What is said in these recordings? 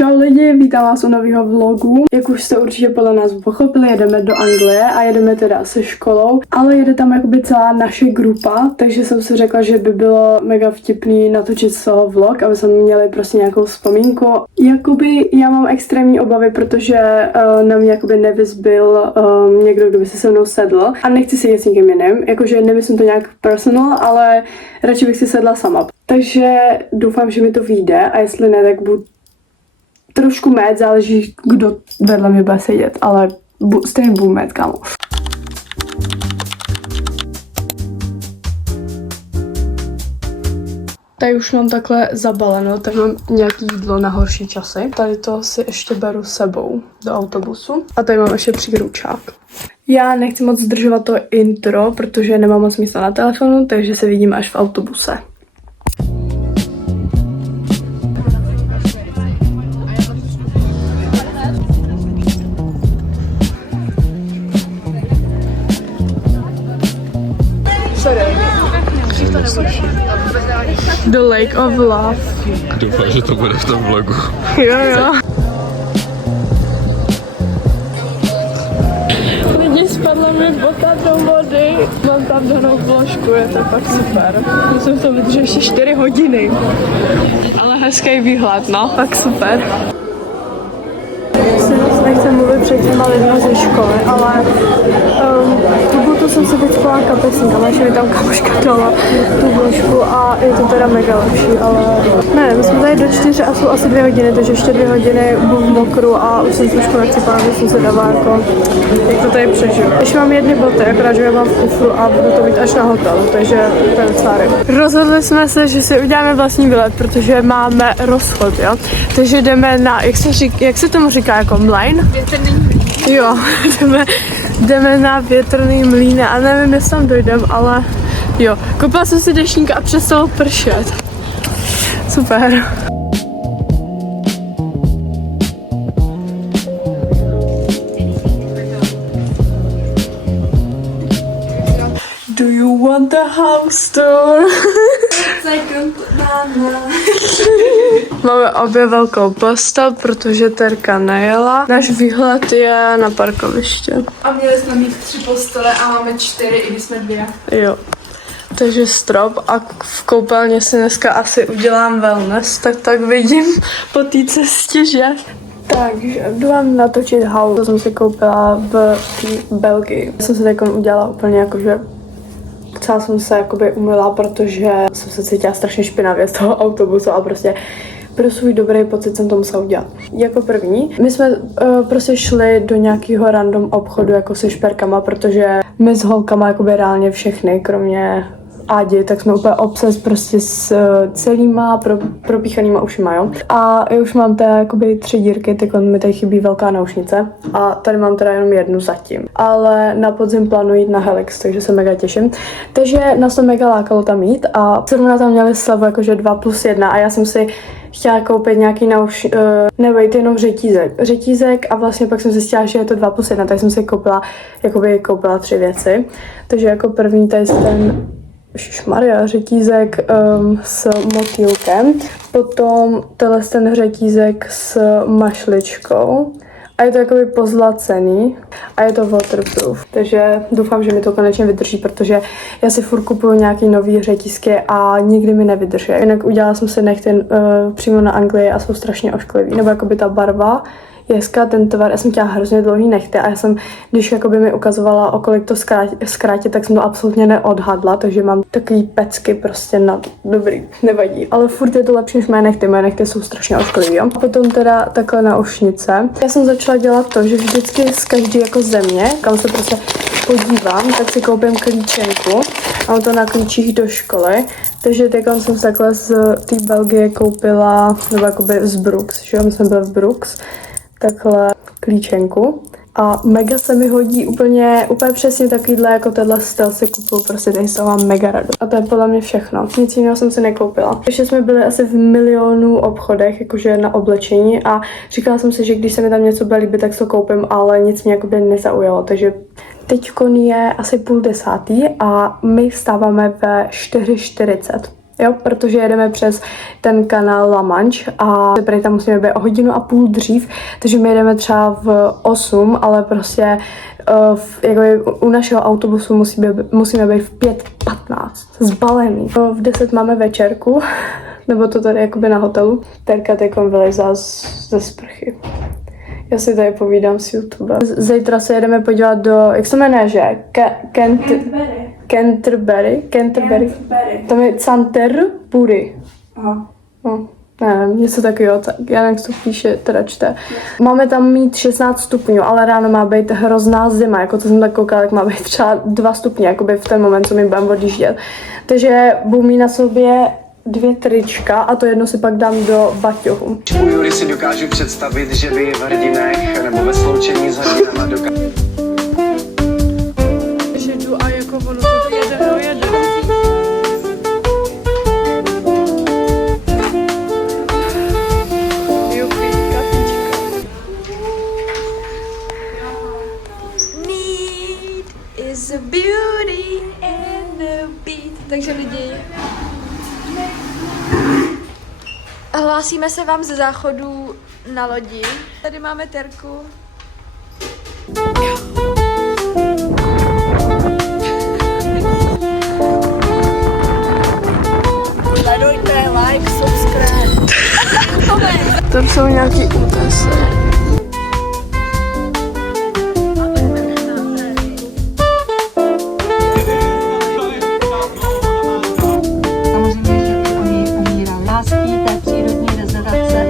Čau lidi, vítám vás u nového vlogu. Jak už jste určitě podle nás pochopili, jedeme do Anglie a jedeme teda se školou, ale jede tam jakoby celá naše grupa, takže jsem si řekla, že by bylo mega vtipný natočit z toho vlog, aby jsme měli prostě nějakou vzpomínku. Jakoby já mám extrémní obavy, protože na mě jakoby nevyzbyl někdo, kdo by se se mnou sedl a nechci sedět s někým jiným, jakože nemyslím to nějak personal, ale radši bych si sedla sama. Takže doufám, že mi to vyjde a jestli ne, tak budu trošku mét, záleží, kdo vedle mě bude sedět, ale stejně budu mét, kámo. Tady už mám takhle zabaleno, tak mám nějaký jídlo na horší časy. Tady to si ještě beru s sebou do autobusu. A tady mám ještě příručák. Já nechci moc zdržovat to intro, protože nemám moc místa na telefonu, takže se vidíme až v autobuse. The Lake of Love. Doufám, že to bude v tom vlogu. Jo. Lidi, spadla mi bota do vody. Mám tam danou vložku, je to fakt super. Musím to vydržet ještě 4 hodiny. Ale hezký výhled, no, fakt super. Nechci mluvit před těma lidma ze školy, ale to jsem si vyčkala kapesník, ale ještě mi tam kamoška dala tu vložku a je to teda mega lepší, ale ne, my jsme tady do 4 a jsou asi 2 hodiny, takže ještě 2 hodiny budu v mokru a už jsem trošku nacipala, že jsem se dala jako, jak to tady přežiju. Ještě mám jedny boty, akorát, že já mám v kufru a budu to mít až na hotelu, takže to je docela ryb. Rozhodli jsme se, že si uděláme vlastní výlet, protože máme rozchod, jo, takže jdeme na, jak se tomu říká, jako mlejn? Větrný mlýn. Jo, jdeme na větrný mlýn a nevím, jestli tam dojdem, ale jo. Koupila jsem si deštníka a přestalo pršet. Super. Do you want the house tour? Máme obě velkou postel, protože Terka nejela. Náš výhled je na parkoviště. A měli jsme mít 3 postele a máme 4, i když jsme 2. Jo. Takže strop a v koupelně si dneska asi udělám wellness, tak vidím po té cestě, že? Takže jdu vám natočit haul. To jsem si koupila v Belgii. Jsem si teď udělala úplně jakože celá jsem se jakoby umyla, protože jsem se cítila strašně špinavě z toho autobusu a prostě pro svůj dobrý pocit jsem to musela udělat. Jako první, my jsme prostě šli do nějakého random obchodu jako se šperkama, protože my s holkama jakoby reálně všechny, kromě Ádi, tak jsme úplně obses prostě s celýma propíchanýma ušima, jo. A já už mám teda jakoby 3 dírky, teď mi tady chybí velká naušnice a tady mám teda jenom jednu zatím. Ale na podzim plánuji jít na Helix, takže se mega těším. Takže nás to mega lákalo tam jít a zrovna tam měli slevu jakože 2+1 a já jsem si chtěla koupit nějaký jenom řetízek a vlastně pak jsem zjistila, že je to 2+1, tak jsem si koupila 3 věci. Takže jako první tady ten Maria, řetízek s motýlkem, potom ten řetízek s mašličkou a je to jakoby pozlacený a je to waterproof, takže doufám, že mi to konečně vydrží, protože já si furt kupuju nějaký nový řetízky a nikdy mi nevydrží. Jinak udělala jsem si nechty přímo na Anglii a jsou strašně ošklivý, nebo jakoby ta barva je hezká, ten tvar, já jsem chtěla hrozně dlouhý nechty a já jsem, když jakoby mi ukazovala, o kolik to zkrátit, tak jsem to absolutně neodhadla, takže mám takový pecky prostě na dobrý, nevadí. Ale furt je to lepší než moje nechty jsou strašně ošklivý, jo. A potom teda takhle naušnice. Já jsem začala dělat to, že vždycky z každé jako země, kam se prostě podívám, tak si koupím klíčenku a mám to na klíčích do školy. Takže teď jsem se takhle z té Belgie koupila, nebo jakoby z Brooks, že jo, my jsme byli v Brooks, takhle klíčenku a mega se mi hodí úplně přesně takovýhle jako tenhle styl si kupuju, prostě tady z toho mám mega radost. A to je podle mě všechno, nic jiného jsem si nekoupila. Ještě jsme byli asi v milionu obchodech, jakože na oblečení a říkala jsem si, že když se mi tam něco bude líbit, tak to koupím, ale nic mě jakoby nezaujalo, takže teďkon je asi 9:30 a my vstáváme ve 4:40. Jo, protože jedeme přes ten kanál La Manche a prý tam musíme být o 1,5 hodiny dřív, takže my jedeme třeba v 8, ale prostě jako u našeho autobusu musíme být v 5:15 zbalený. V 10 máme večerku, nebo to tady jakoby na hotelu. Terka teďkom vylezá ze sprchy. Já si tady povídám s YouTube. Zítra se jedeme podívat do, jak se jmenuje, že? Canterbury. Tam je Canterbury. Aha. No, nevím, něco takového, tak já nevím, co píše, teda čte. Máme tam mít 16 stupňů, ale ráno má být hrozná zima, jako to jsem tak koukala, tak má být třeba 2 stupně, jakoby v ten moment, co my budeme odjíždět. Takže budu mít na sobě 2 trička a to jedno si pak dám do baťohu. U Jury si dokážu představit, že by v hrdinech nebo ve sloučení s hrdinama dokážu. Že jdu a jako ono to jede. Is a beauty and a beat. Takže lidi, hlásíme se vám ze záchodu na lodi. Tady máme Terku. Sledujte, like, subscribe. Tam jsou nějaký útesy. Samozřejmě, že i oni umírali. Lásky, té přírodní rezervace.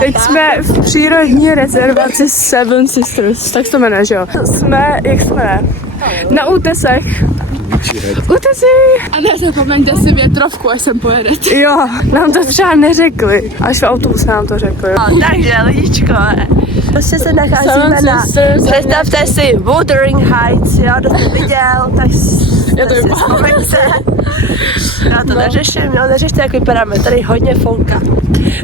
Teď jsme v přírodní rezervaci Seven Sisters, tak se to jmenuje, že jo? Jsme, jak jsme, na útesech. Útesy! A nezapomeňte si větrovku, až sem pojedete. Jo, nám to třeba neřekli. Až v autobuse nám to řekli. Takže lidičko, prostě se nacházíme Seven na, Sisters. představte si Wuthering Heights, jo, kdo to viděl, tak to si vzpomeňte. Já to neřeším, jo, neřešte, jak vypadáme, tady hodně fouká.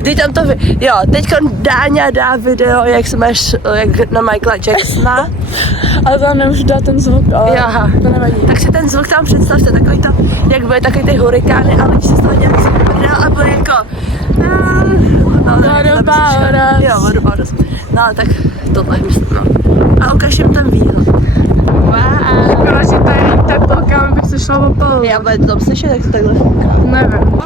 Teď tam to, jo, teďko Dáňa dá video, jak se máš, jak na Michaela Jacksona. Ale tam nemůžu dát ten zvuk, ale Jaha. to nevadí. Tak si ten zvuk tam představte, takový to, jak bude takový ty hurikány, ale když se z toho dělá prdel a bude jako... Jo, what about us. No, tak tohle myslím, no. A ukážem ten výhled. Wow. Protože tady teplka, bych se šla opalovat. Já bude to tam slyšet, jak to takhle fouká. Nevím.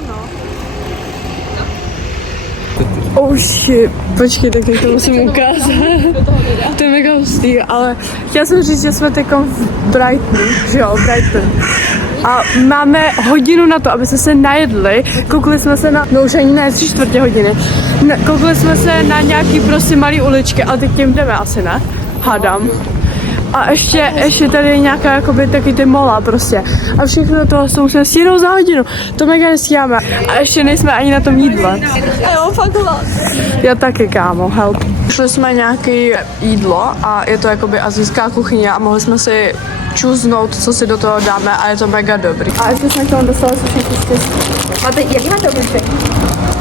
Oh shit, počkej, tak to musím ukázat. To je mega hustý, ale chtěla jsem říct, že jsme teďkom v Brightonu, že jo, Brighton. A máme hodinu na to, aby jsme se najedli. Koukli jsme se na, no už ani ne, 3/4 hodiny. Koukli jsme se na nějaký prostě malý uličky, ale teď tím jdeme asi, ne? Hádám. A ještě tady je nějaká jakoby taky ty mola prostě. A všechno tohle jsou se stínou za hodinu. To mega nestíháme. A ještě nejsme ani na tom jídle. A jo, fakt hlad. Já taky, kámo, help. Šli jsme nějaký jídlo a je to jakoby asijská kuchyně a mohli jsme si čuznout, co si do toho dáme a je to mega dobrý. A ještě jsme k tomu dostali sushi čistě. Máte, jaký máte obličej?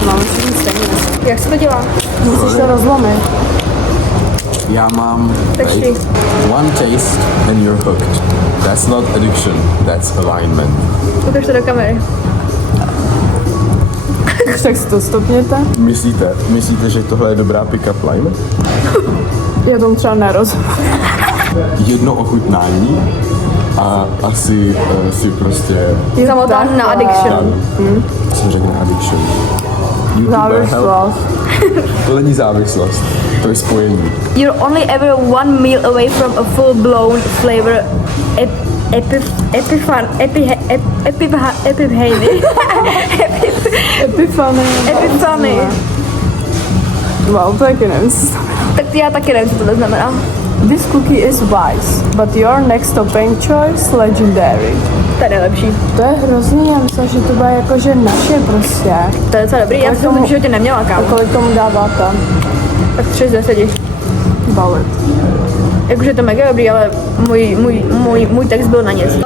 Máme všichni stejně. Jak se to dělá? Musíš to rozlomit. Já mám Tak right? šli. One taste and you're hooked. That's not addiction, that's alignment. Ukaž to do kamery. Tak si to stopněte. Myslíte, že tohle je dobrá pick-up line? Já tomu třeba Jedno ochutnání a asi si prostě Zamotán na addiction. jsem řekl addiction. Závislost. To není závislost, to je spojení. You're only ever one meal away from a full-blown flavor epiphany. Epiphany. Wow, to taky nevím. Tak já taky nevím, co to znamená. This cookie is wise, but your next topping choice legendary. To je nejlepší. To je hrozný, já myslím, že to bude jakože naše prostě. To je docela dobrý, já jsem to v životě neměla, A kámo. kolik tomu dáváte? Tak 3 z 10. Balit. Jakože je to mega dobrý, ale můj text byl na nic.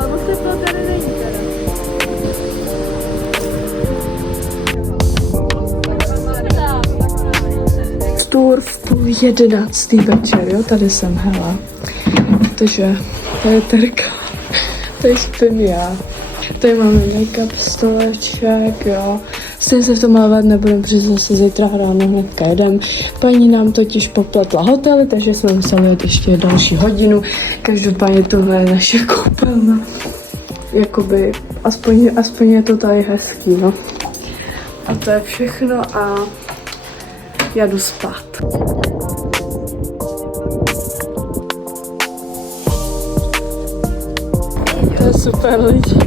Tour v 10:30 večer, jo, tady jsem, hele. Takže, tady je Terka. Tady spím já. Tady máme make-up stoleček, jo. Stejně se v tom malovat nebudem, protože zase zítra ráno hnedka jedem. Paní nám totiž popletla hotely, takže jsme museli jít ještě další hodinu. Každopádně tohle je naše koupelna. Jakoby, aspoň je to tady hezký, no. A to je všechno a já jdu spát. To je super lidi.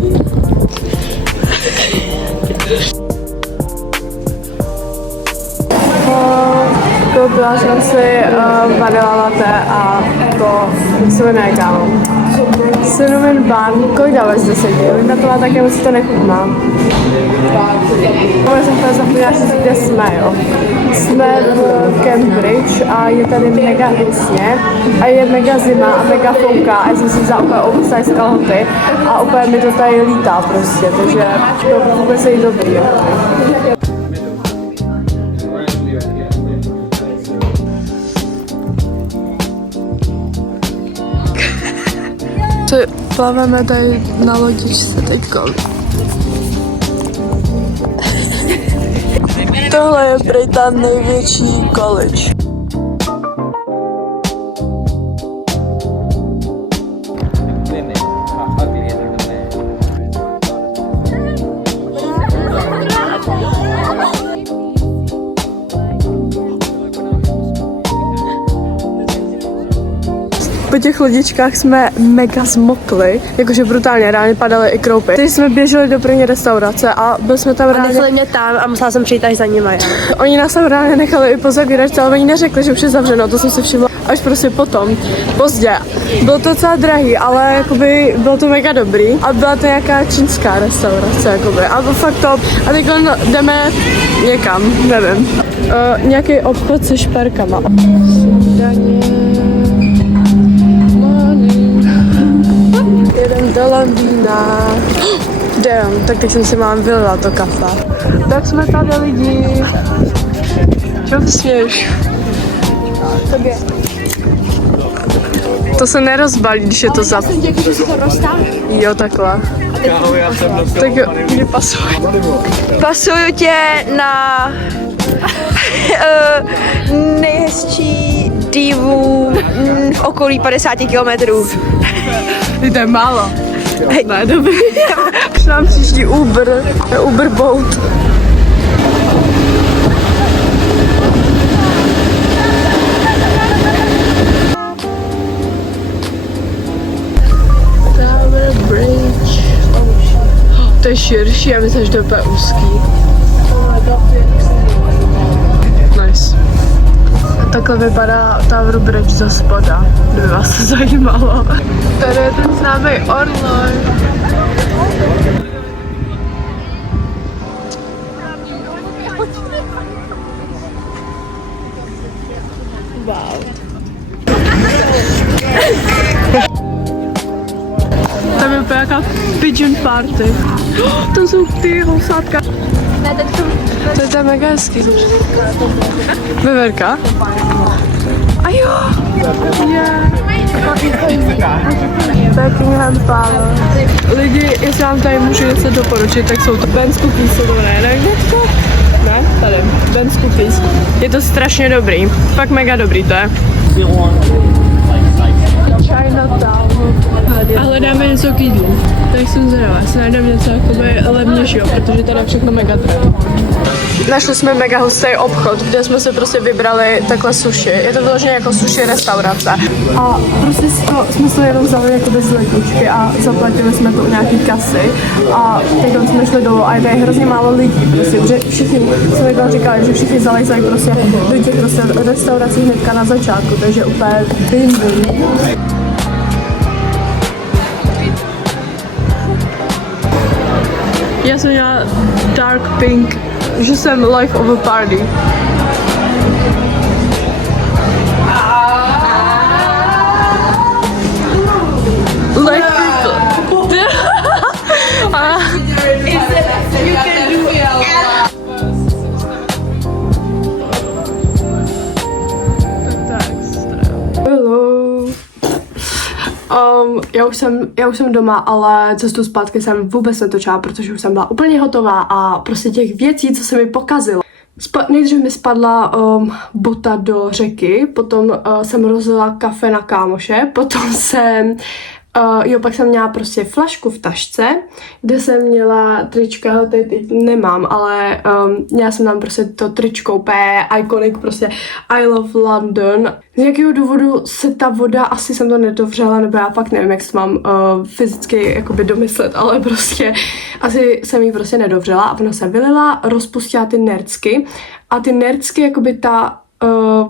Koupila jsem si vanila latte a to se jmenuje kámo. Cinnamon bun, kolik dáváš z 10? Na to má také moc to nechutná. Já jsem chtěla zapomínat, kde jsme, jo. Jsme v Cambridge a je tady mega hnusně a je mega zima a mega fouká a já jsem si vzala úplně oversize kalhoty a úplně mi to tady lítá prostě, takže to vůbec je dobrý, jo. Plaveme tady na lodičce teďko. Tohle je prý ta největší college. Po těch lodičkách jsme mega zmokli, jakože brutálně, reálně padaly i kroupy. Teď jsme běželi do první restaurace a byli jsme tam reálně... Nechali mě tam a musela jsem přijít až za nimi. Oni nás tam reálně nechali i pozavírat, ale oni neřekli, že už je zavřeno, to jsem si všimla až prostě potom, pozdě. Bylo to docela drahý, ale jakoby bylo to mega dobrý a byla to nějaká čínská restaurace, jakoby. A to fakt top. A teď jdeme někam, nevím. Nějaký obchod se šperkama. Snídaně. Jedem do Londýna. Damn, tak teď jsem si mám vylila to kafe. Tak jsme tady lidi. Čeho ty směješ? Tobě. To se nerozbalí, když je to za... Jo, takhle. Tak jo, mě pasuj. Pasuju tě na nejhezčí divu v okolí 50 kilometrů. To je málo. Ne, dobrý. Už nám přišli Uber Boat. Tower Bridge. To je širší, já myslím, že to je úplně úzký. Nice. Takhle vypadá Tower Bridge ze spoda, kdyby vás to zajímalo. Tady je ten známý orloj. Wow. Tam je úplně jaká pigeon party. To jsou ty housátka. To je tam mega hezký. Veverka? A jo! Yeah. Buckingham Palace. Lidi, jestli vám tady můžu něco doporučit, tak jsou to Ben's Cookies, se to jmenuje, ne? Tady, Ben's Cookies. Je to strašně dobrý, fakt mega dobrý to je. Chinatown. A hledáme něco k jídlu. Tak jsem zvědavá, jestli najdeme něco jakoby levnějšího, protože tady je všechno mega drahé. Našli jsme mega hustý obchod, kde jsme si prostě vybrali takhle sushi. Je to vyloženě jako sushi restaurace. A prostě jsme to jenom vzali jako bez ledničky a zaplatili jsme to u nějaký kasy. A teď jsme šli dolů a je tady hrozně málo lidí, prostě, protože všichni jsme jako říkali, že všichni zalejzají prostě do těch restaurací hnedka na začátku, takže úplně bim. Já jsem měla dark pink, že jsem life of a party. Like people. Hello. já už jsem doma, ale cestu zpátky jsem vůbec netočila, protože už jsem byla úplně hotová a prostě těch věcí, co se mi pokazilo. Nejdřív mi spadla bota do řeky, potom jsem rozlila kafe na kámoše, potom jsem pak jsem měla prostě flašku v tašce, kde jsem měla trička, teď nemám, ale měla jsem tam prostě to tričko úplně iconic, prostě I love London. Z nějakého důvodu se ta voda, asi jsem to nedovřela, nebo já fakt nevím, jak se mám fyzicky jakoby domyslet, ale prostě asi jsem ji prostě nedovřela a ona se vylila, rozpustila ty nercky a ty nercky, jakoby ta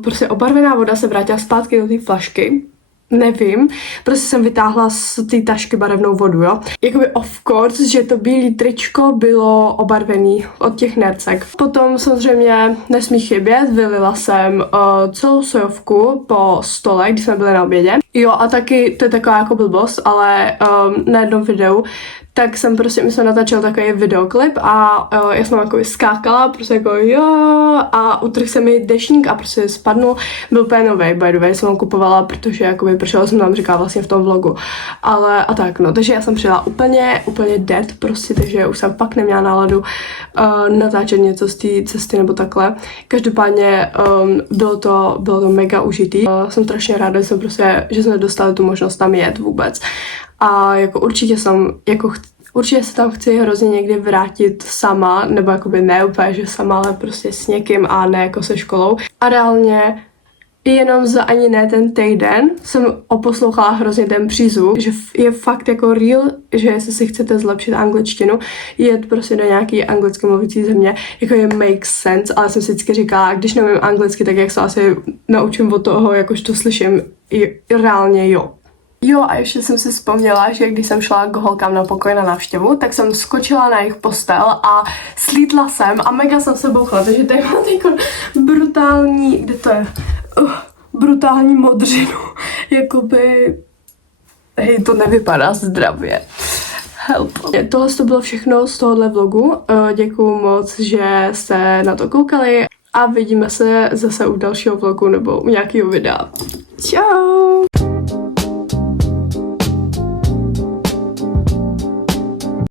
prostě obarvená voda se vrátila zpátky do té flašky. Nevím, prostě jsem vytáhla z té tašky barevnou vodu, jo. Jakoby of course, že to bílé tričko bylo obarvený od těch nercek. Potom samozřejmě nesmí chybět, vylila jsem celou sojovku po stole, když jsme byli na obědě. Jo a taky, to je taková jako blbost, ale na jednom videu, tak jsem prostě, my jsme natáčeli takový videoklip a já jsem jako skákala, prostě jako jo a utrhl se mi dešník a prostě spadnul, byl úplně novej, by the way, jsem ho kupovala, protože jakoby prošel jsem tam říkala vlastně v tom vlogu, ale a tak no, takže já jsem přijela úplně dead prostě, takže už jsem fakt neměla náladu natáčet něco z té cesty nebo takhle. Každopádně bylo to mega užitý, jsem strašně ráda, že jsme dostali tu možnost tam jet vůbec. A jako určitě se tam chci hrozně někdy vrátit sama, nebo jakoby ne úplně, že sama, ale prostě s někým a ne jako se školou. A reálně jenom za ani ne ten týden jsem oposlouchala hrozně ten přízvuk, že je fakt jako real, že jestli si chcete zlepšit angličtinu, jet prostě do nějaký anglicky mluvící země, jako je makes sense, ale jsem si vždycky říkala, když nevím anglicky, tak jak se asi naučím od toho, jakož to slyším, reálně jo. Jo a ještě jsem si vzpomněla, že když jsem šla k holkám na pokoj na návštěvu, tak jsem skočila na jejich postel a slítla jsem a mega jsem se bouchla, takže tady mám jako brutální, kde to je, brutální modřinu, jakoby, hej, to nevypadá zdravě. Help. Tohle to bylo všechno z tohohle vlogu, děkuju moc, že jste na to koukali a vidíme se zase u dalšího vlogu nebo u nějakého videa. Čau!